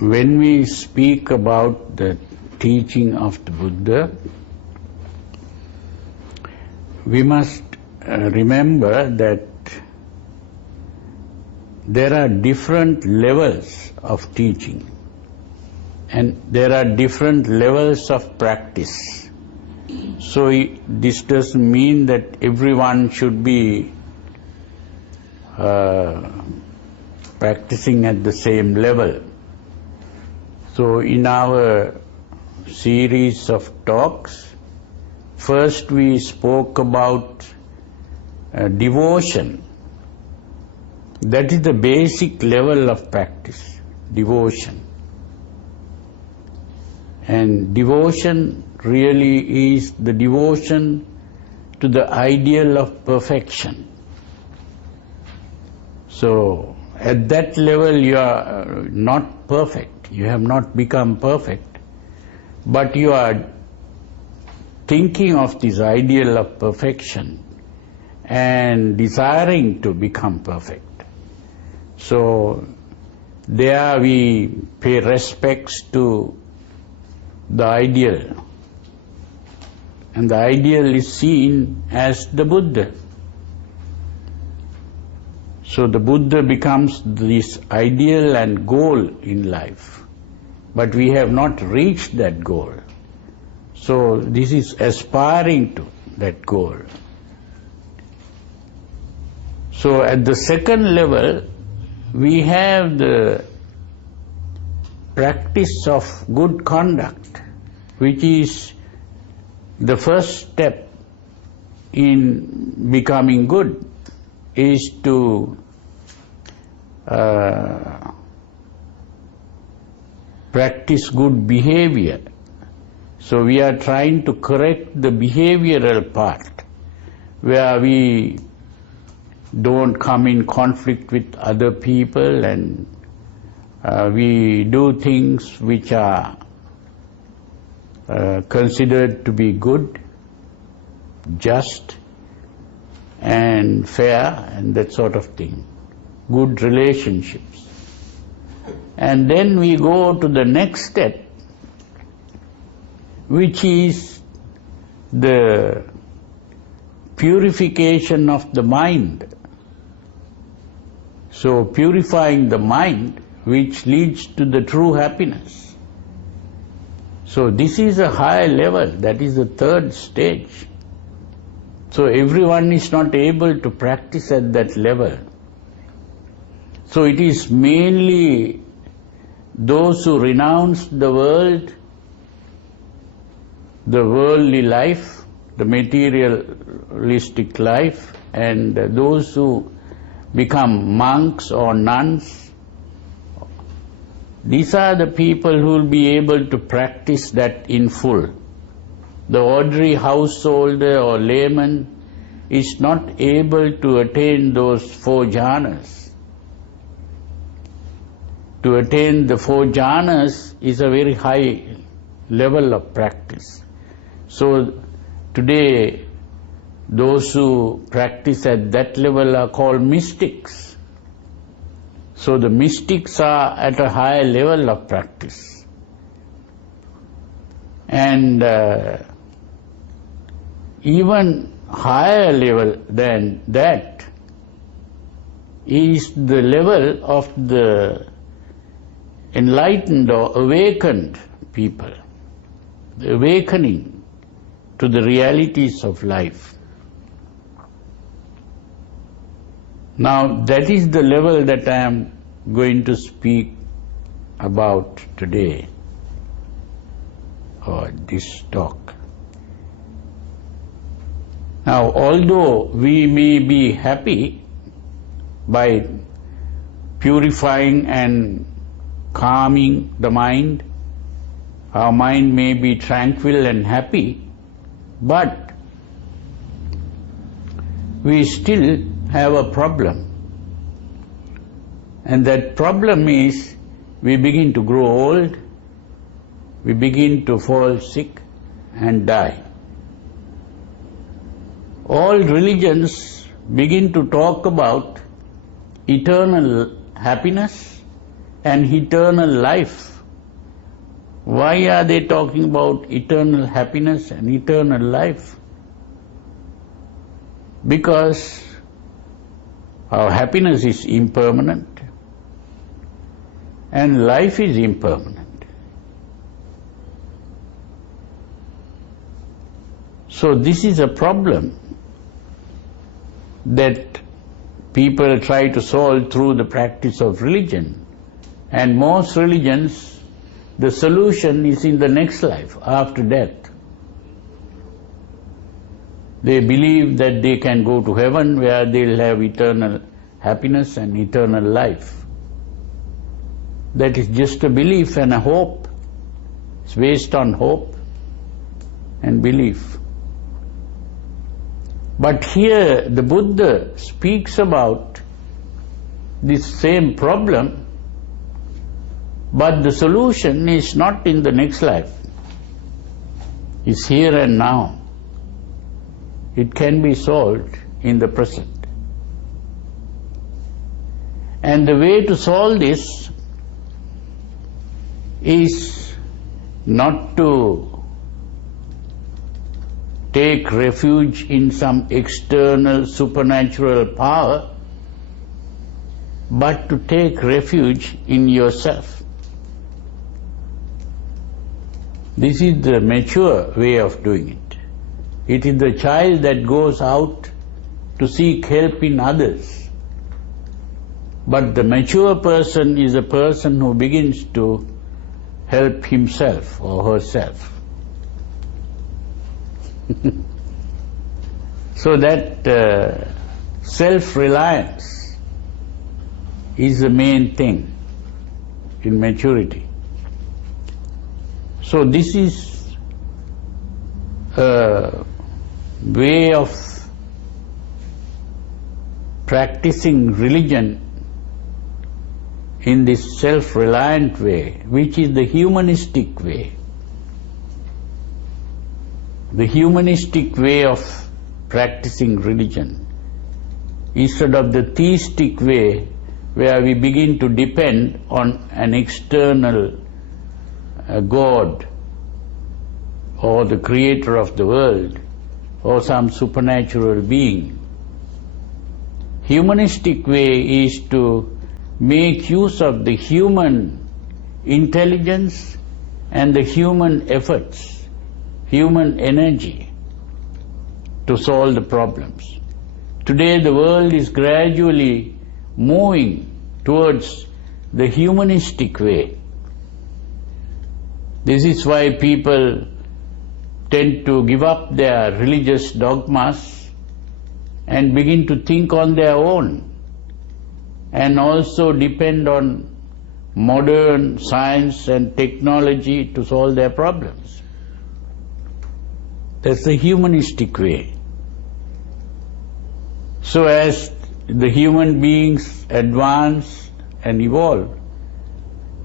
when we speak about the teaching of the Buddha, we must remember that there are different levels of teaching and there are different levels of practice. So this doesn't mean that everyone should be practicing at the same level. So in our series of talks, first we spoke about devotion. That is the basic level of practice, devotion. And devotion really is the devotion to the ideal of perfection. So at that level you are not perfect, you have not become perfect, but you are thinking of this ideal of perfection and desiring to become perfect. So there we pay respects to the ideal, and the ideal is seen as the Buddha. So the Buddha becomes this ideal and goal in life, but we have not reached that goal. So this is aspiring to that goal. So at the second level, we have the practice of good conduct, which is the first step in becoming good, is to practice good behavior. So we are trying to correct the behavioral part, where we don't come in conflict with other people and we do things which are considered to be good, just and fair and that sort of thing. Good relationships. And then we go to the next step, which is the purification of the mind. So purifying the mind, which leads to the true happiness. So this is a high level, that is the third stage. So everyone is not able to practice at that level. So it is mainly those who renounce the world, the worldly life, the materialistic life, and those who become monks or nuns. These are the people who will be able to practice that in full. The ordinary householder or layman is not able to attain those 4 jhanas. To attain the 4 jhanas is a very high level of practice. So today, those who practice at that level are called mystics. So the mystics are at a higher level of practice. And even higher level than that is the level of the enlightened or awakened people, the awakening to the realities of life. Now that is the level that I am going to speak about today, or this talk. Now although we may be happy by purifying and calming the mind, our mind may be tranquil and happy, but we still have a problem. And that problem is we begin to grow old, we begin to fall sick and die. All religions begin to talk about eternal happiness and eternal life. Why are they talking about eternal happiness and eternal life? Because our happiness is impermanent and life is impermanent. So this is a problem that people try to solve through the practice of religion. And most religions, the solution is in the next life, after death. They believe that they can go to heaven where they'll have eternal happiness and eternal life. That is just a belief and a hope. It's based on hope and belief. But here the Buddha speaks about this same problem, but the solution is not in the next life. It's here and now. It can be solved in the present. And the way to solve this is not to take refuge in some external supernatural power, but to take refuge in yourself. This is the mature way of doing it. It is the child that goes out to seek help in others. But the mature person is a person who begins to help himself or herself. So that self-reliance is the main thing in maturity. So this is a way of practicing religion in this self-reliant way, which is the humanistic way. The humanistic way of practicing religion, instead of the theistic way where we begin to depend on an external God or the creator of the world or some supernatural being. Humanistic way is to make use of the human intelligence and the human efforts, human energy to solve the problems. Today the world is gradually moving towards the humanistic way. This is why people tend to give up their religious dogmas and begin to think on their own and also depend on modern science and technology to solve their problems. That's the humanistic way. So as the human beings advance and evolve,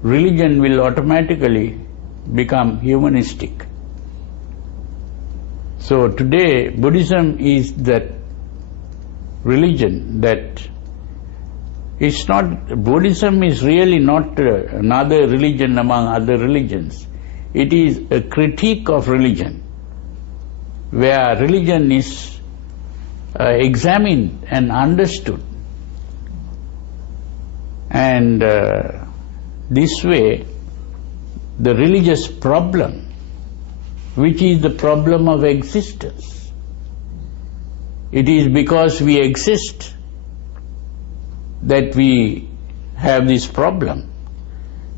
religion will automatically become humanistic. So today Buddhism is that religion that it's not, Buddhism is really not another religion among other religions. It is a critique of religion, where religion is examined and understood. And this way, the religious problem, which is the problem of existence, it is because we exist that we have this problem.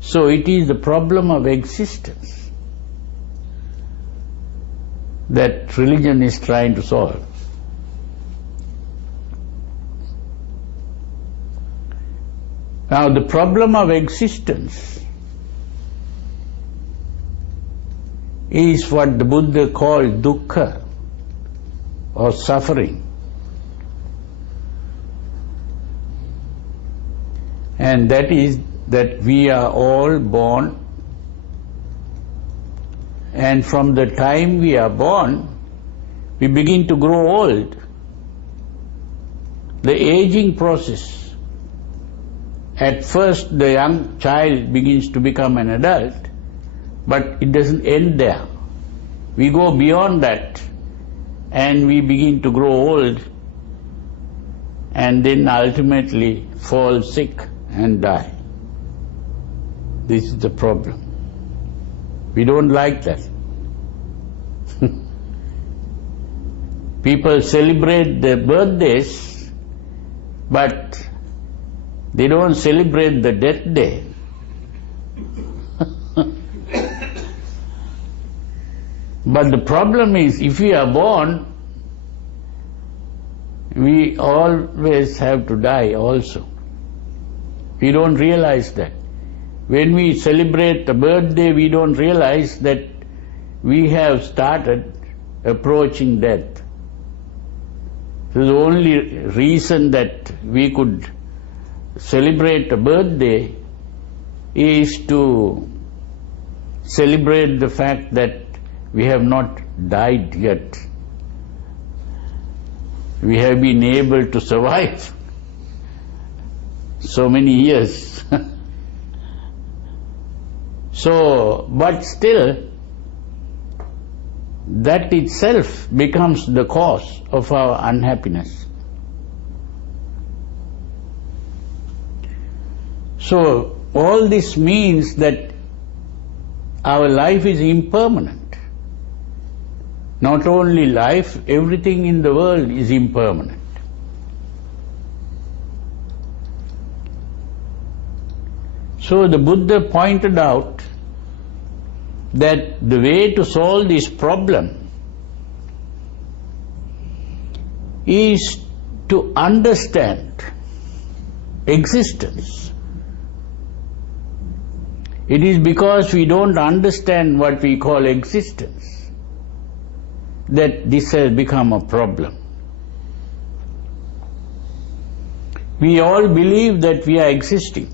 So it is the problem of existence that religion is trying to solve. Now the problem of existence is what the Buddha called dukkha, or suffering. And that is that we are all born, and from the time we are born, we begin to grow old. The aging process At first the young child begins to become an adult, but it doesn't end there. We go beyond that and we begin to grow old and then ultimately fall sick and die. This is the problem. We don't like that. People celebrate their birthdays, but they don't celebrate the death day. But the problem is, if we are born, we always have to die also. We don't realize that. When we celebrate a birthday, we don't realize that we have started approaching death. So the only reason that we could celebrate a birthday is to celebrate the fact that we have not died yet. We have been able to survive so many years. So, but still, that itself becomes the cause of our unhappiness. So, all this means that our life is impermanent. Not only life, everything in the world is impermanent. So the Buddha pointed out that the way to solve this problem is to understand existence. It is because we don't understand what we call existence that this has become a problem. We all believe that we are existing.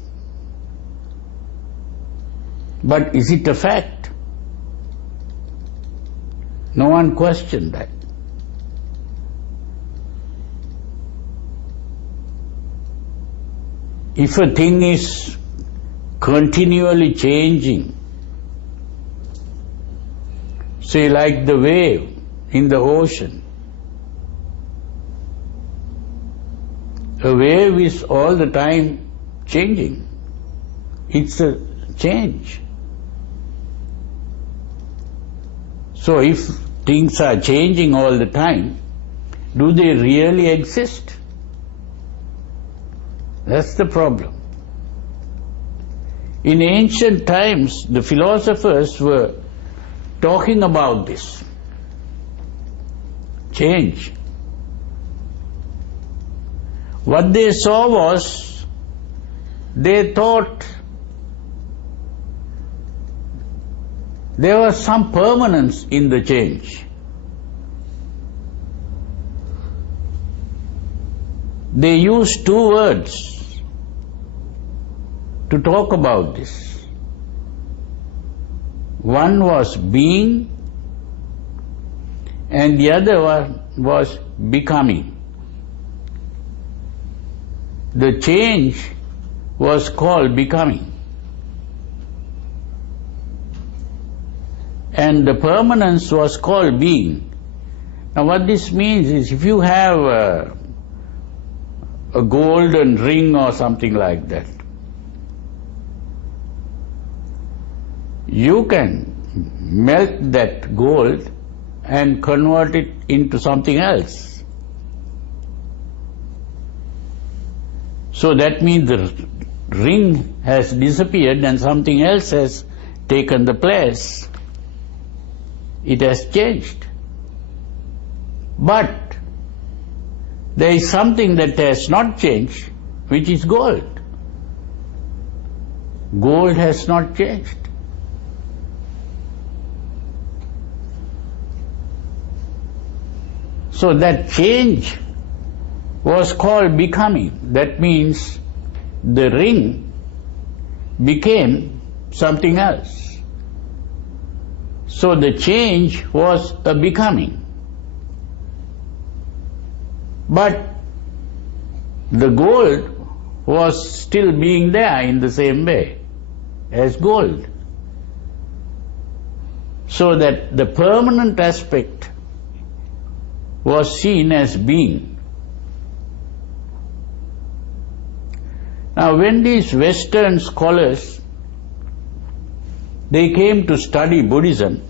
But is it a fact? No one questioned that. If a thing is continually changing, say like the wave in the ocean, a wave is all the time changing. It's a change. So if things are changing all the time, do they really exist? That's the problem. In ancient times, the philosophers were talking about this change. What they saw was, they thought there was some permanence in the change. They used two words to talk about this. One was being and the other one was becoming. The change was called becoming. And the permanence was called being. Now what this means is, if you have a golden ring or something like that, you can melt that gold and convert it into something else. So that means the ring has disappeared and something else has taken the place. It has changed. But there is something that has not changed, which is gold. Gold has not changed. So that change was called becoming. That means the ring became something else. So the change was a becoming. But the gold was still being there in the same way as gold. So that the permanent aspect was seen as being. Now when these Western scholars, they came to study Buddhism,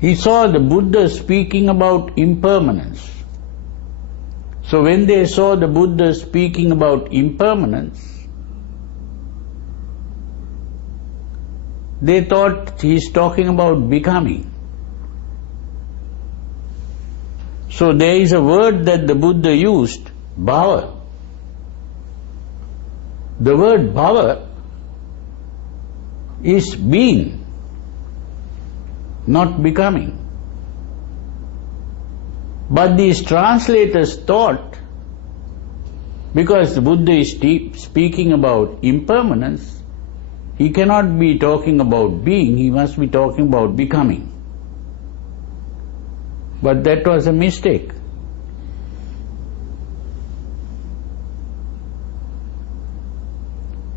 he saw the Buddha speaking about impermanence. So when they saw the Buddha speaking about impermanence, they thought he's talking about becoming. So there is a word that the Buddha used, bhava. The word bhava is being, not becoming. But these translators thought, because the Buddha is speaking about impermanence, he cannot be talking about being, he must be talking about becoming. But that was a mistake.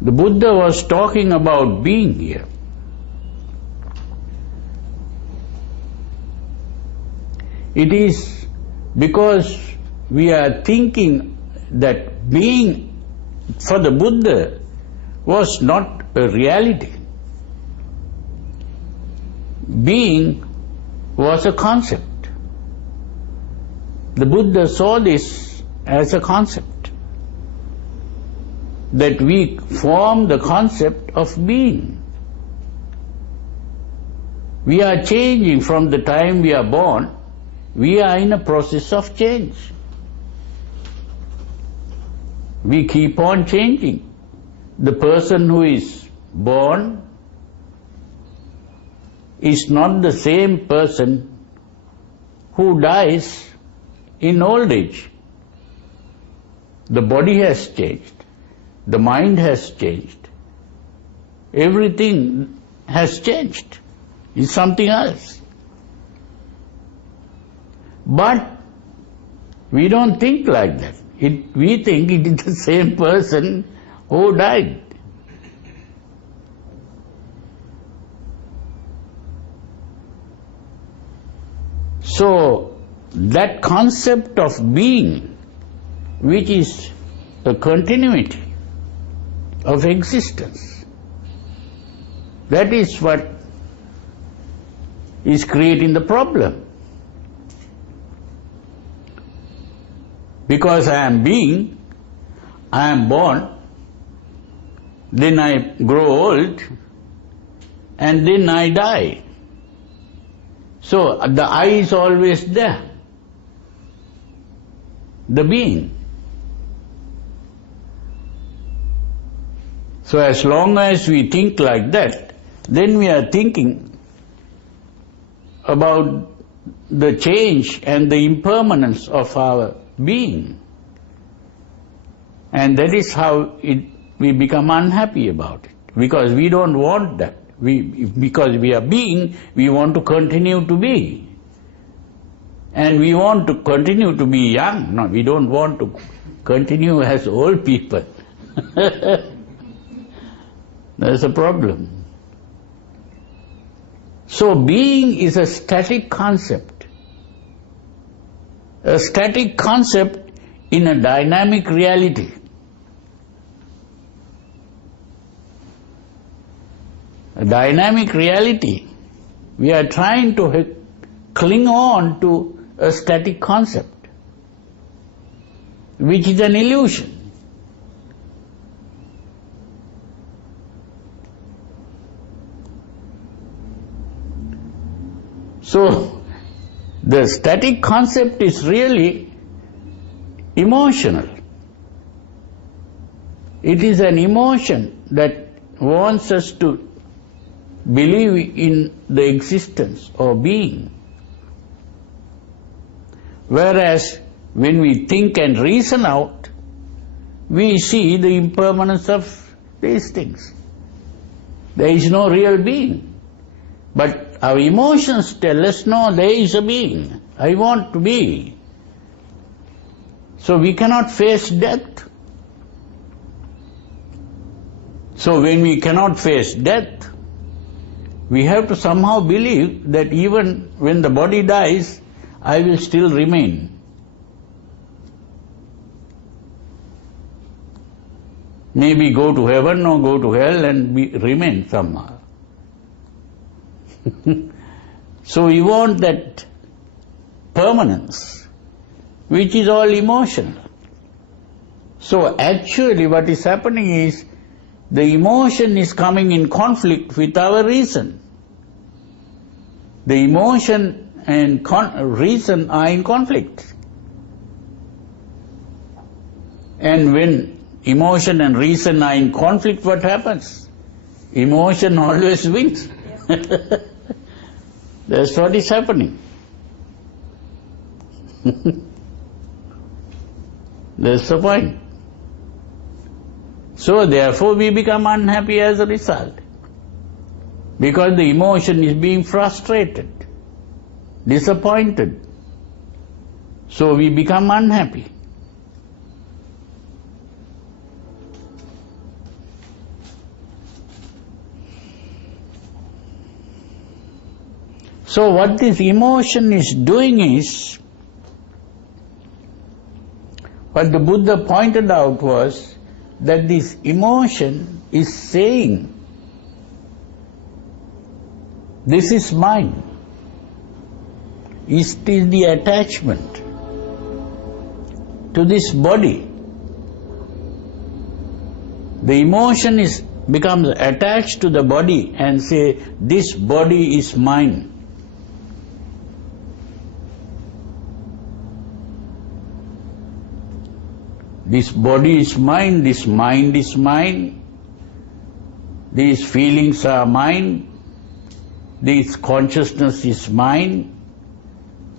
The Buddha was talking about being here. It is because we are thinking that being for the Buddha was not a reality. Being was a concept. The Buddha saw this as a concept, that we form the concept of being. We are changing from the time we are born. We are in a process of change. We keep on changing. The person who is born is not the same person who dies in old age. The body has changed. The mind has changed. Everything has changed. It's something else. But we don't think like that. We think it is the same person who died. So that concept of being, which is a continuity of existence, that is what is creating the problem. Because I am being, I am born, then I grow old, and then I die. So the I is always there, the being. So as long as we think like that, then we are thinking about the change and the impermanence of our being. And that is how we become unhappy about it, because we don't want that. Because we are being, we want to continue to be. And we want to continue to be young. No, we don't want to continue as old people. That's a problem. So being is a static concept. A static concept in a dynamic reality. A dynamic reality. We are trying to cling on to a static concept, which is an illusion. So, the static concept is really emotional. It is an emotion that wants us to believe in the existence or being. Whereas when we think and reason out, we see the impermanence of these things. There is no real being. But our emotions tell us, no, there is a being. I want to be. So we cannot face death. So when we cannot face death, we have to somehow believe that even when the body dies, I will still remain. Maybe go to heaven or go to hell and remain somehow. So we want that permanence, which is all emotional. So actually what is happening is the emotion is coming in conflict with our reason. The emotion and reason are in conflict. And when emotion and reason are in conflict, what happens? Emotion always wins. That's what is happening. That's the point. So therefore we become unhappy as a result, because the emotion is being frustrated, disappointed. So we become unhappy. So what this emotion is doing is, what the Buddha pointed out was that this emotion is saying, this is mine. It is the attachment to this body. The emotion becomes attached to the body and say, this body is mine. This body is mine, this mind is mine, these feelings are mine, this consciousness is mine,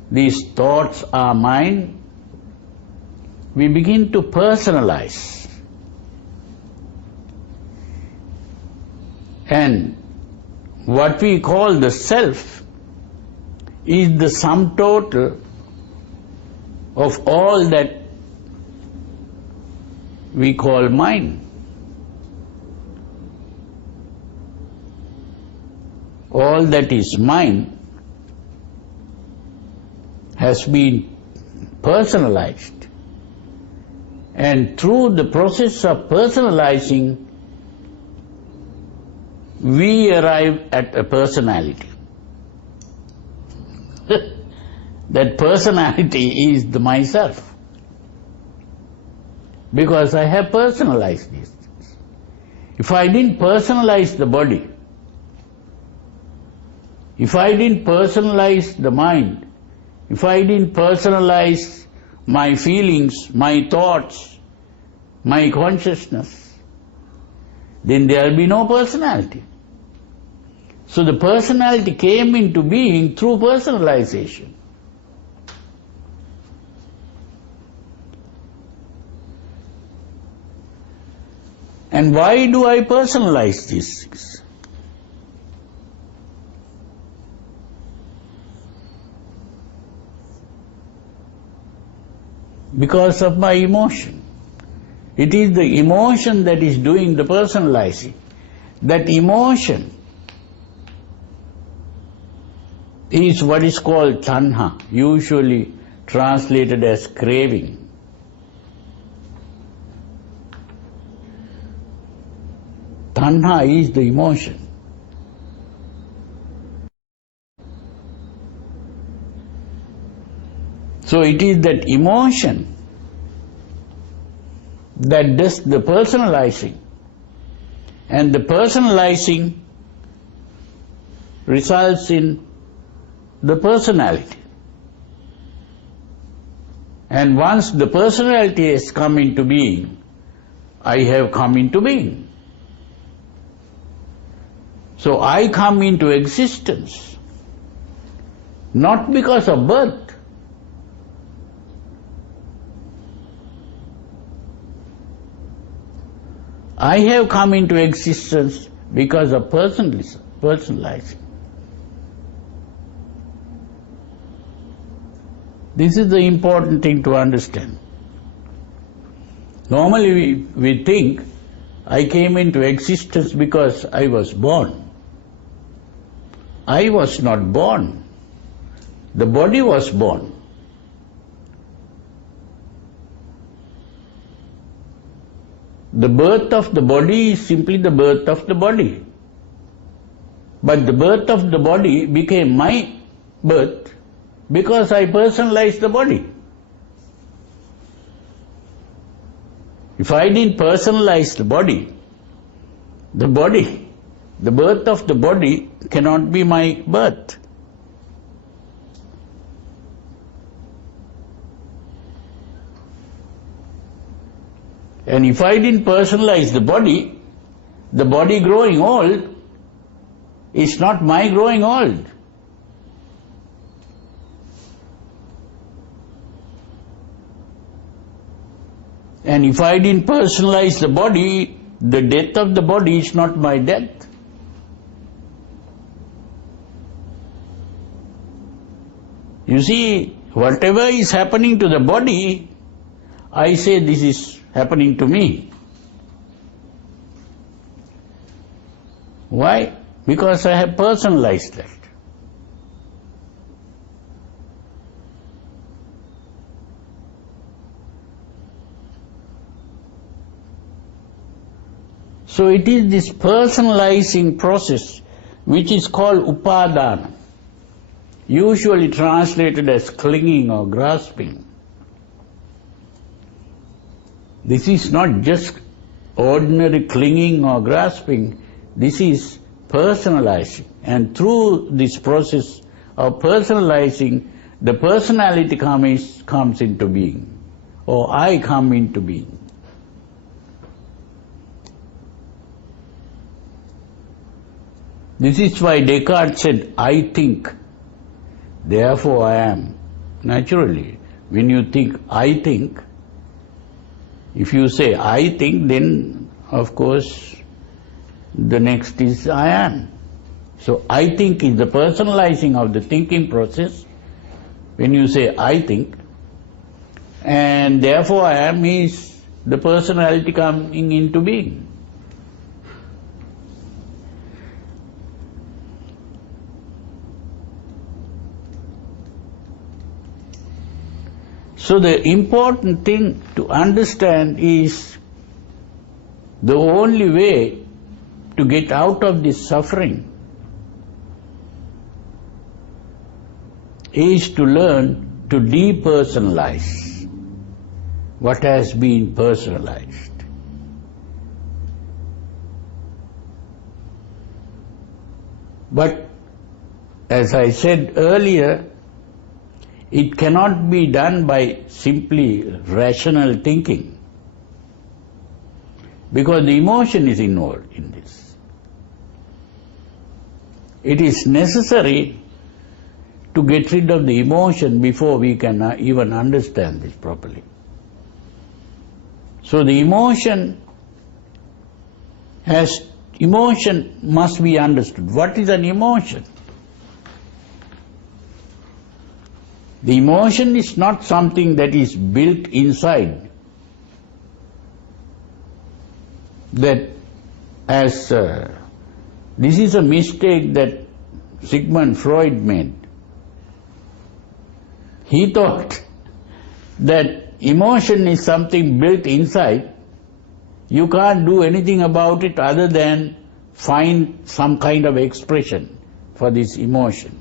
these thoughts are mine. We begin to personalize. And what we call the self is the sum total of all that we call mind. All that is mind has been personalized, and through the process of personalizing we arrive at a personality. That personality is the myself, because I have personalized this. If I didn't personalize the body, if I didn't personalize the mind, if I didn't personalize my feelings, my thoughts, my consciousness, then there will be no personality. So the personality came into being through personalization. And why do I personalize these things? Because of my emotion. It is the emotion that is doing the personalizing. That emotion is what is called tanha, usually translated as craving. Tanha is the emotion. So it is that emotion that does the personalizing, and the personalizing results in the personality. And once the personality has come into being, I have come into being. So I come into existence not because of birth. I have come into existence because of personalizing. This is the important thing to understand. Normally we think, I came into existence because I was born. I was not born. The body was born. The birth of the body is simply the birth of the body. But the birth of the body became my birth because I personalized the body. If I didn't personalize the body, the birth of the body cannot be my birth. And if I didn't personalize the body growing old is not my growing old. And if I didn't personalize the body, the death of the body is not my death. You see, whatever is happening to the body, I say this is happening to me. Why? Because I have personalized that. So it is this personalizing process which is called upadana, usually translated as clinging or grasping. This is not just ordinary clinging or grasping, this is personalizing. And through this process of personalizing, the personality comes into being, or I come into being. This is why Descartes said, I think, therefore I am. Naturally, when you think, I think, if you say, I think, then, of course, the next is I am. So, I think is the personalizing of the thinking process. When you say, I think, and therefore I am is the personality coming into being. So the important thing to understand is the only way to get out of this suffering is to learn to depersonalize what has been personalized. But as I said earlier, it cannot be done by simply rational thinking, because the emotion is involved in this. It is necessary to get rid of the emotion before we can even understand this properly. So the emotion must be understood. What is an emotion? The emotion is not something that is built inside. This is a mistake that Sigmund Freud made. He thought that emotion is something built inside. You can't do anything about it other than find some kind of expression for this emotion.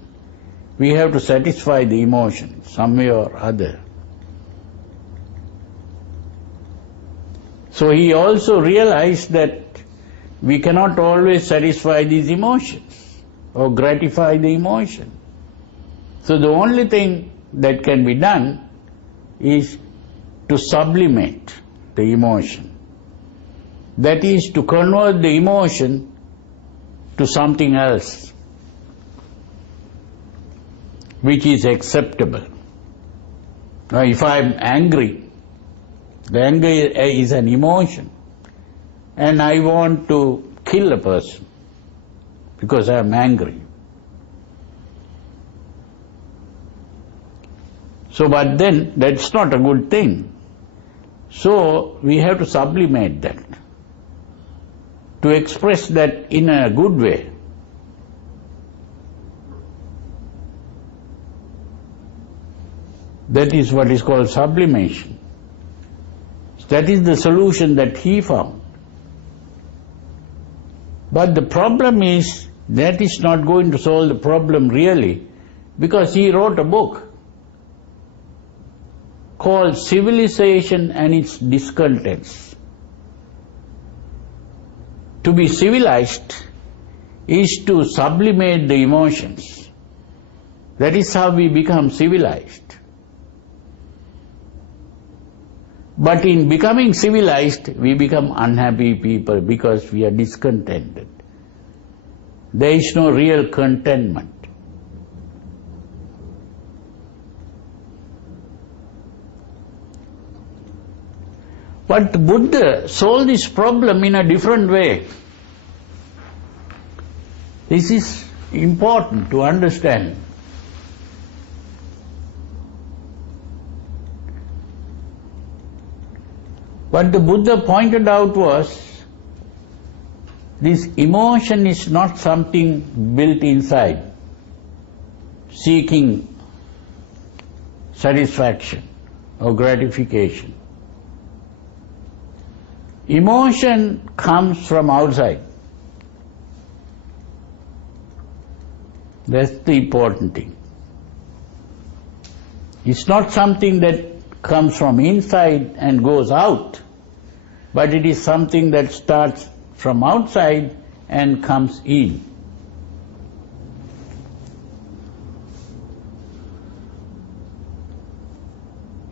We have to satisfy the emotion some way or other. So he also realized that we cannot always satisfy these emotions or gratify the emotion. So the only thing that can be done is to sublimate the emotion. That is to convert the emotion to something else which is acceptable. Now if I am angry, the anger is an emotion, and I want to kill a person because I am angry. So but then that's not a good thing. So we have to sublimate that, to express that in a good way. That is what is called sublimation. That is the solution that he found. But the problem is, that is not going to solve the problem really, because he wrote a book called Civilization and its Discontents. To be civilized is to sublimate the emotions. That is how we become civilized. But in becoming civilized, we become unhappy people because we are discontented. There is no real contentment. But Buddha solved this problem in a different way. This is important to understand. What the Buddha pointed out was, this emotion is not something built inside, seeking satisfaction or gratification. Emotion comes from outside. That's the important thing. It's not something that comes from inside and goes out, but it is something that starts from outside and comes in.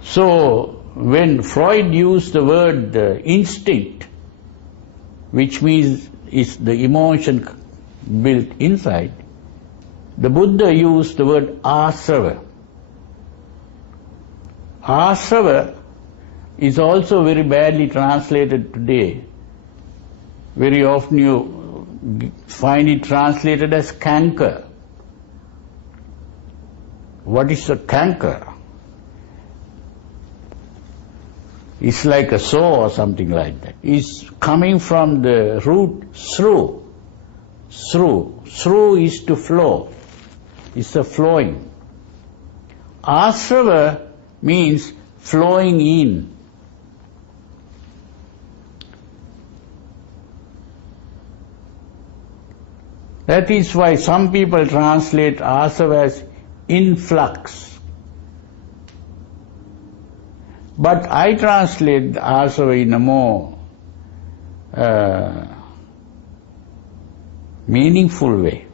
So, when Freud used the word instinct, which means is the emotion built inside, the Buddha used the word asava. Asava is also very badly translated today. Very often you find it translated as canker. What is a canker? It's like a sore or something like that. It's coming from the root sru. Sru. Sru is to flow. It's a flowing. Asava means flowing in. That is why some people translate asava as influx. But I translate asava in a more meaningful way.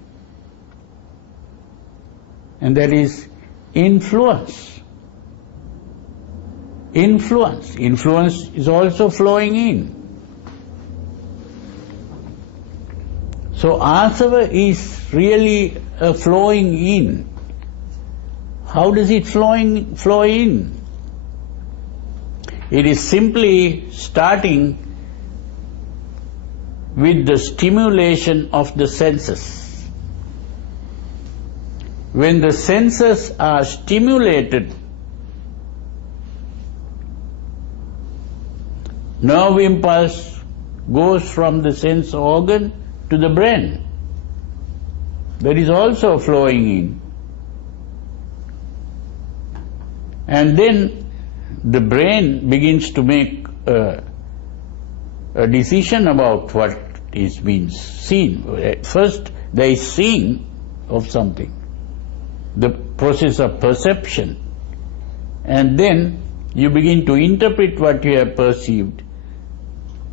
And that is influence. Influence. Influence is also flowing in. So asava is really a flowing in. How does it flow in? It is simply starting with the stimulation of the senses. When the senses are stimulated, nerve impulse goes from the sense organ to the brain. That is also flowing in. And then the brain begins to make a decision about what is being seen. First, there is seeing of something, the process of perception, and then you begin to interpret what you have perceived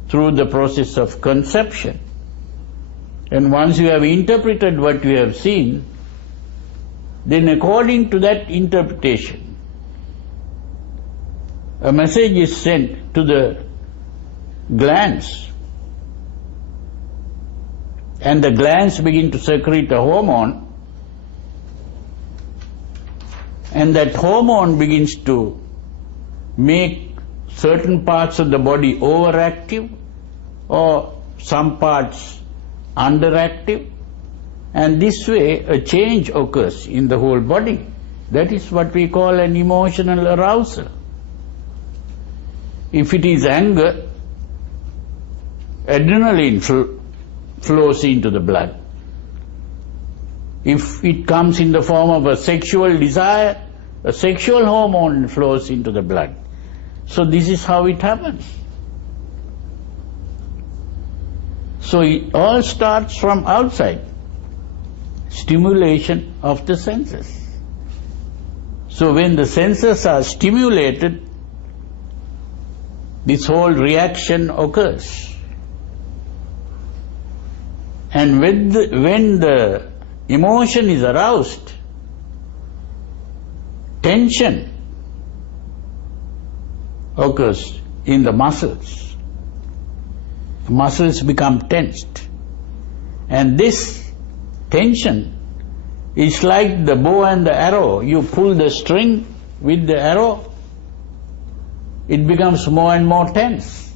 through the process of conception. And once you have interpreted what you have seen, then according to that interpretation, a message is sent to the glands, and the glands begin to secrete a hormone, and that hormone begins to make certain parts of the body overactive or some parts underactive, and this way a change occurs in the whole body. That is what we call an emotional arousal. If it is anger, adrenaline flows into the blood. If it comes in the form of a sexual desire, a sexual hormone flows into the blood. So this is how it happens. So it all starts from outside, stimulation of the senses. So when the senses are stimulated, this whole reaction occurs. And when the emotion is aroused, tension occurs in the muscles. The muscles become tensed. And this tension is like the bow and the arrow. You pull the string with the arrow, it becomes more and more tense.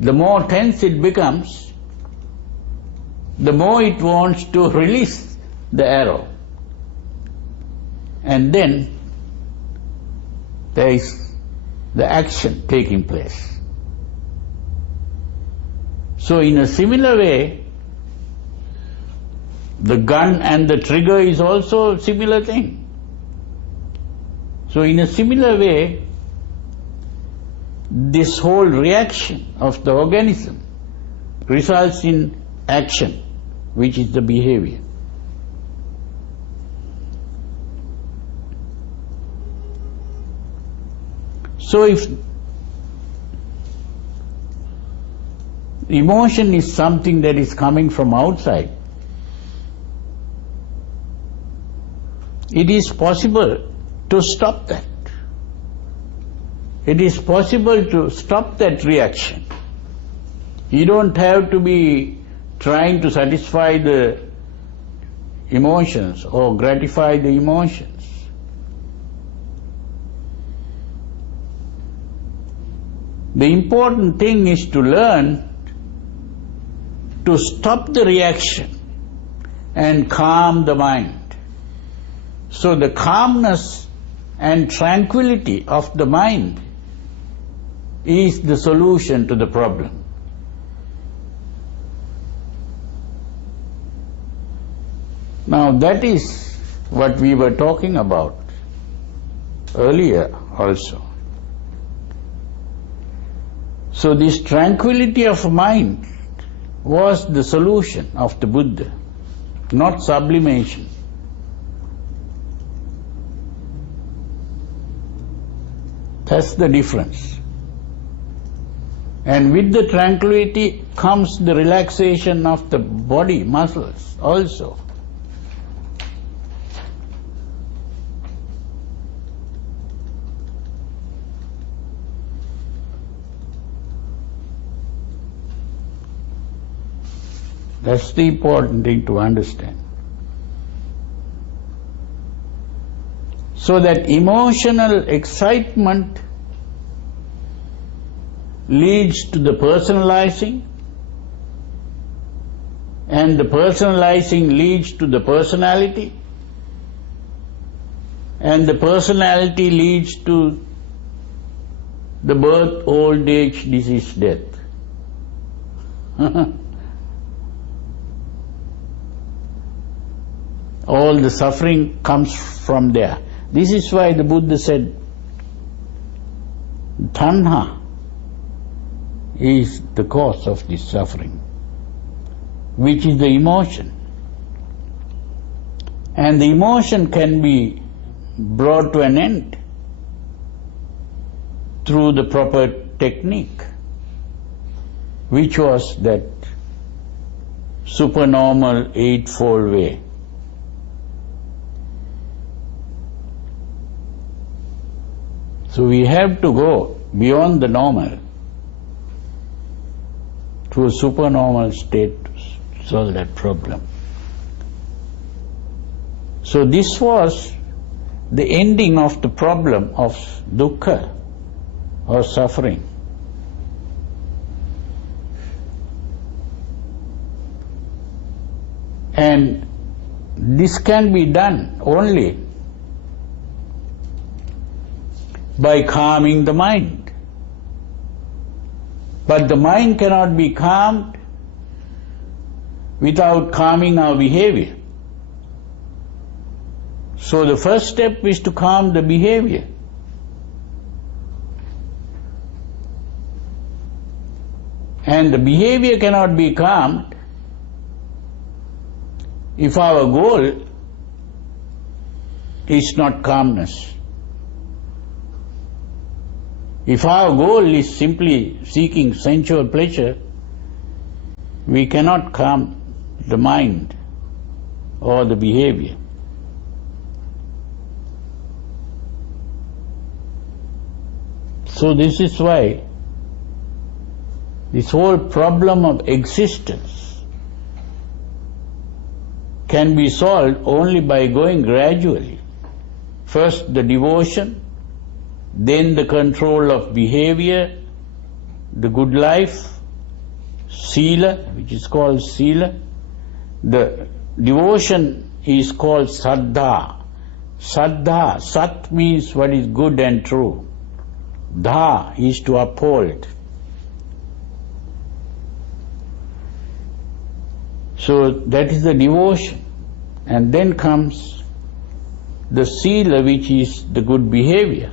The more tense it becomes, the more it wants to release the arrow. And then there is the action taking place. So in a similar way, the gun and the trigger is also a similar thing. So in a similar way, this whole reaction of the organism results in action, which is the behavior. So if emotion is something that is coming from outside, it is possible to stop that. It is possible to stop that reaction. You don't have to be trying to satisfy the emotions or gratify the emotions. The important thing is to learn to stop the reaction and calm the mind. So the calmness and tranquility of the mind is the solution to the problem. Now that is what we were talking about earlier also. So this tranquility of mind was the solution of the Buddha, not sublimation. That's the difference. And with the tranquility comes the relaxation of the body muscles also. That's the important thing to understand. So that emotional excitement leads to the personalizing, and the personalizing leads to the personality, and the personality leads to the birth, old age, disease, death. All the suffering comes from there. This is why the Buddha said, Tanha is the cause of this suffering, which is the emotion. And the emotion can be brought to an end through the proper technique, which was that supernormal eightfold way. So we have to go beyond the normal to a supernormal state to solve that problem. So this was the ending of the problem of dukkha or suffering. And this can be done only by calming the mind. But the mind cannot be calmed without calming our behavior. So the first step is to calm the behavior. And the behavior cannot be calmed if our goal is not calmness. If our goal is simply seeking sensual pleasure, we cannot calm the mind or the behavior. So this is why this whole problem of existence can be solved only by going gradually. First the devotion, then the control of behavior, the good life, Sila, which is called Sila. The devotion is called Saddha. Saddha, Sat means what is good and true. Dha is to uphold. So that is the devotion. And then comes the Sila, which is the good behavior.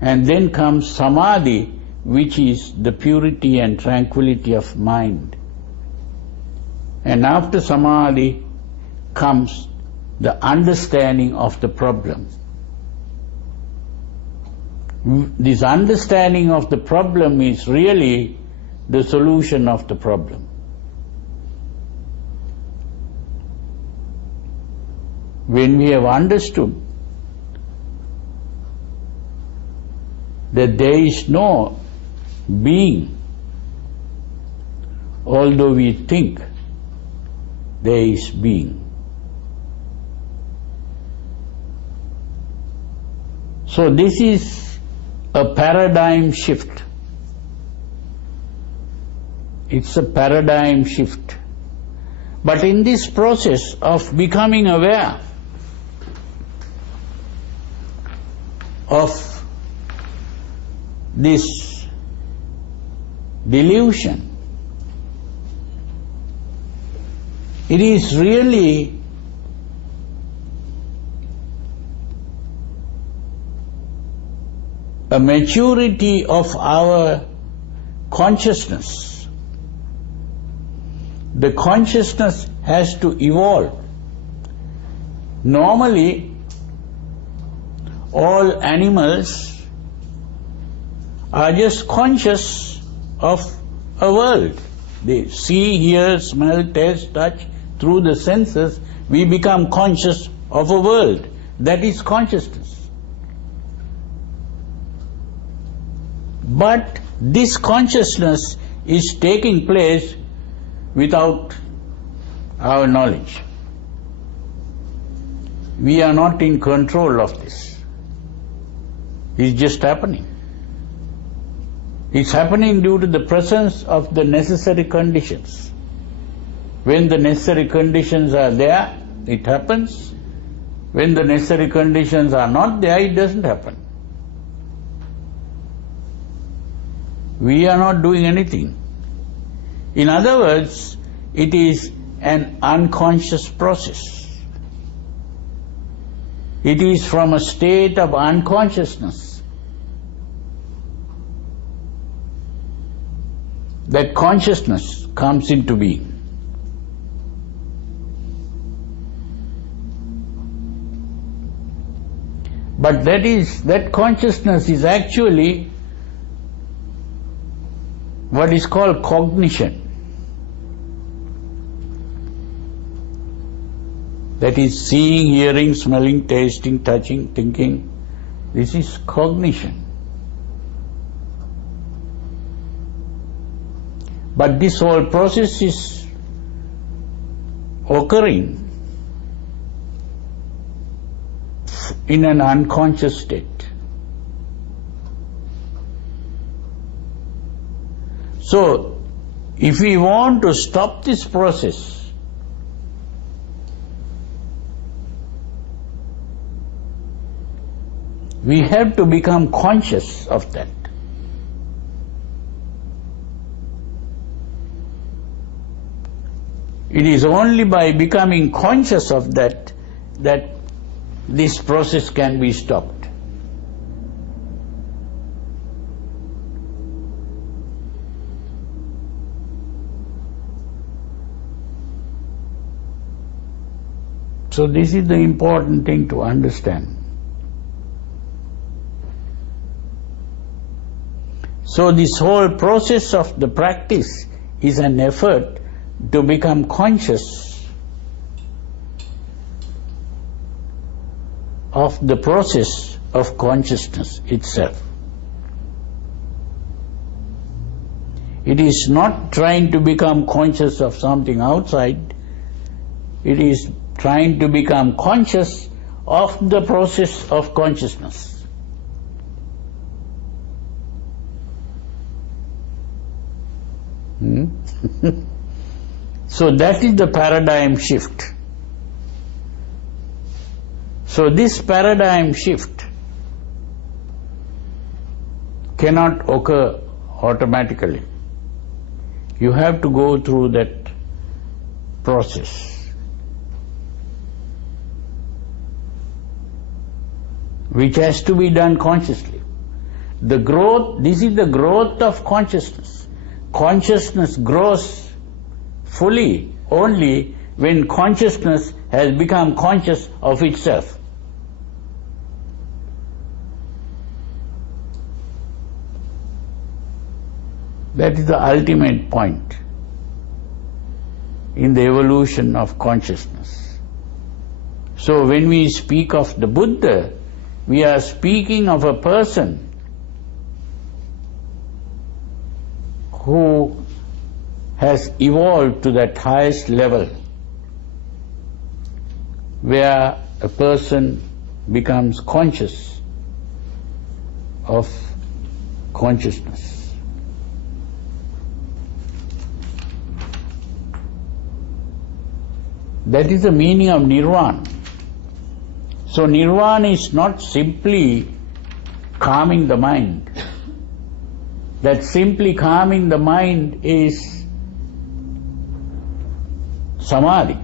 And then comes Samadhi, which is the purity and tranquility of mind. And after Samadhi comes the understanding of the problem. This understanding of the problem is really the solution of the problem. When we have understood that there is no being, although we think there is being. So this is a paradigm shift. It's a paradigm shift. But in this process of becoming aware of this delusion, it is really a maturity of our consciousness. The consciousness has to evolve. Normally, all animals are just conscious of a world. They see, hear, smell, taste, touch. Through the senses, we become conscious of a world. That is consciousness. But this consciousness is taking place without our knowledge. We are not in control of this. It's just happening. It's happening due to the presence of the necessary conditions. When the necessary conditions are there, it happens. When the necessary conditions are not there, it doesn't happen. We are not doing anything. In other words, it is an unconscious process. It is from a state of unconsciousness that consciousness comes into being. But that consciousness is actually what is called cognition. That is seeing, hearing, smelling, tasting, touching, thinking. This is cognition. But this whole process is occurring in an unconscious state. So, if we want to stop this process, we have to become conscious of that. It is only by becoming conscious of that that this process can be stopped. So this is the important thing to understand. So this whole process of the practice is an effort to become conscious of the process of consciousness itself. It is not trying to become conscious of something outside, it is trying to become conscious of the process of consciousness. So that is the paradigm shift. So this paradigm shift cannot occur automatically. You have to go through that process, which has to be done consciously. The growth, this is the growth of consciousness. Consciousness grows fully only when consciousness has become conscious of itself. That is the ultimate point in the evolution of consciousness. So when we speak of the Buddha, we are speaking of a person who has evolved to that highest level where a person becomes conscious of consciousness. That is the meaning of nirvana. So nirvana is not simply calming the mind. That simply calming the mind is Samadhi.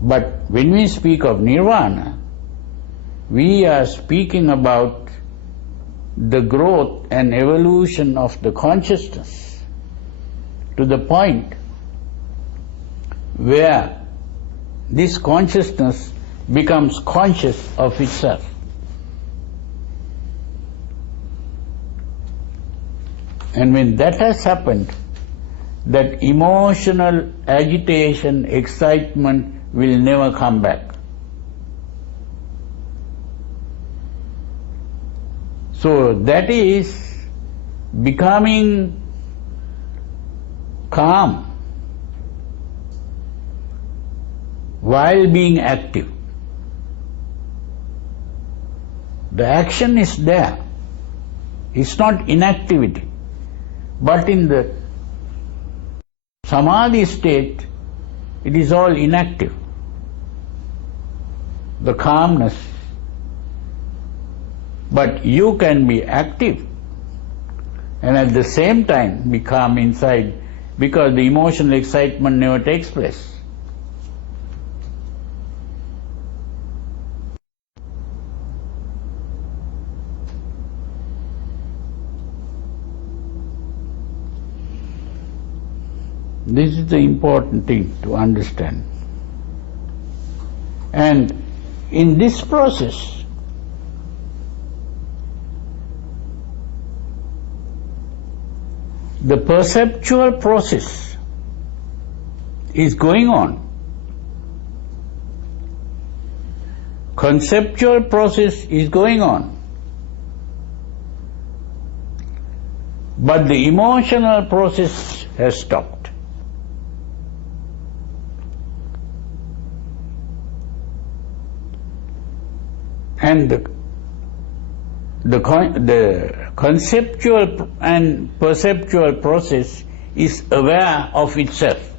But when we speak of nirvana, we are speaking about the growth and evolution of the consciousness to the point where this consciousness becomes conscious of itself. And when that has happened, that emotional agitation, excitement will never come back. So that is becoming calm while being active. The action is there. It's not inactivity. But in the Samadhi state, it is all inactive. The calmness. But you can be active and at the same time be calm inside, because the emotional excitement never takes place. This is the important thing to understand. And in this process, the perceptual process is going on. Conceptual process is going on. But the emotional process has stopped. And the conceptual and perceptual process is aware of itself.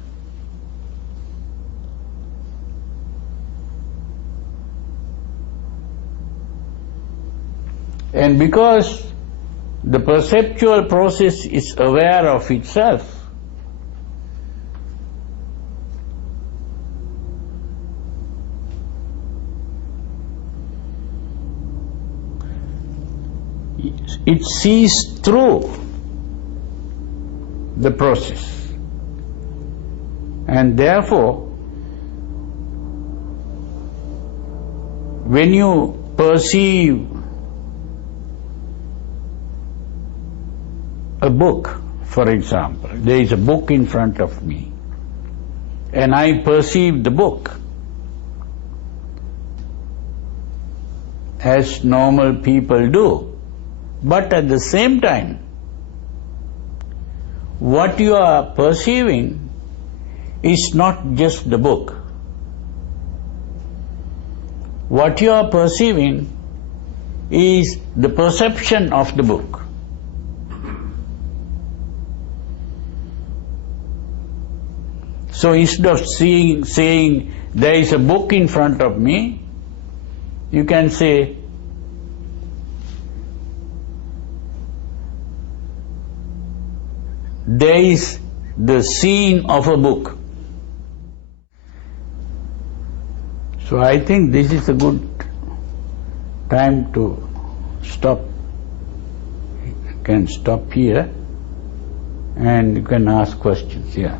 And because The perceptual process is aware of itself. It sees through the process, and therefore when you perceive a book, for example, there is a book in front of me and I perceive the book as normal people do. But at the same time, what you are perceiving is not just the book. What you are perceiving is the perception of the book. So instead of saying there is a book in front of me, you can say there is the seeing of a book. So I think this is a good time to stop. You can stop here and you can ask questions. Yeah.